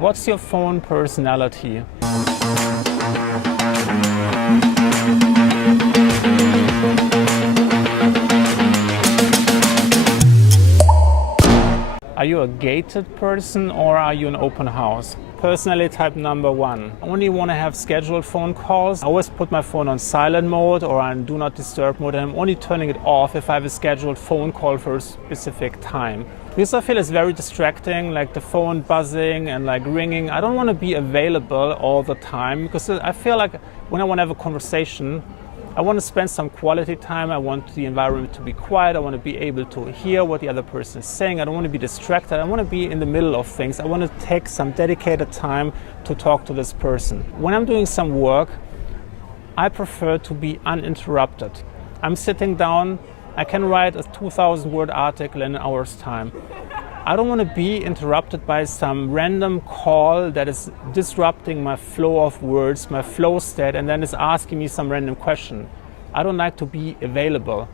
What's your phone personality? Are you a gated person or are you an open house? Personality type number 1. I only want to have scheduled phone calls. I always put my phone on silent mode or on do not disturb mode, and I'm only turning it off if I have a scheduled phone call for a specific time. Because I feel it's very distracting, like the phone buzzing and like ringing. I don't want to be available all the time because I feel like when I want to have a conversation, I want to spend some quality time. I want the environment to be quiet. I want to be able to hear what the other person is saying. I don't want to be distracted. I want to be in the middle of things. I want to take some dedicated time to talk to this person. When I'm doing some work, I prefer to be uninterrupted. I'm sitting down. I can write a 2,000-word article in an hour's time. I don't want to be interrupted by some random call that is disrupting my flow of words, my flow state, and then is asking me some random question. I don't like to be available.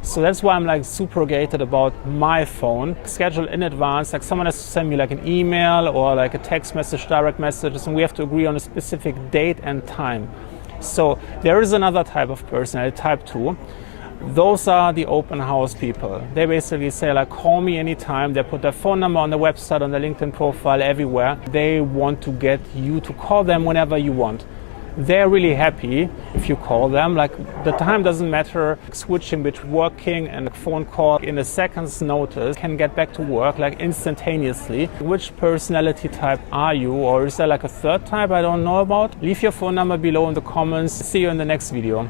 So that's why I'm like super gated about my phone. Schedule in advance, like someone has to send me like an email or like a text message, direct messages, and we have to agree on a specific date and time. So there is another type of personality, type 2. Those are the open house people. They basically say like, call me anytime. They put their phone number on the website, on their LinkedIn profile, everywhere. They want to get you to call them whenever you want. They're really happy if you call them. Like the time doesn't matter. Switching between working and a phone call in a second's notice, can get back to work like instantaneously. Which personality type are you? Or is there like a third type I don't know about? Leave your phone number below in the comments. See you in the next video.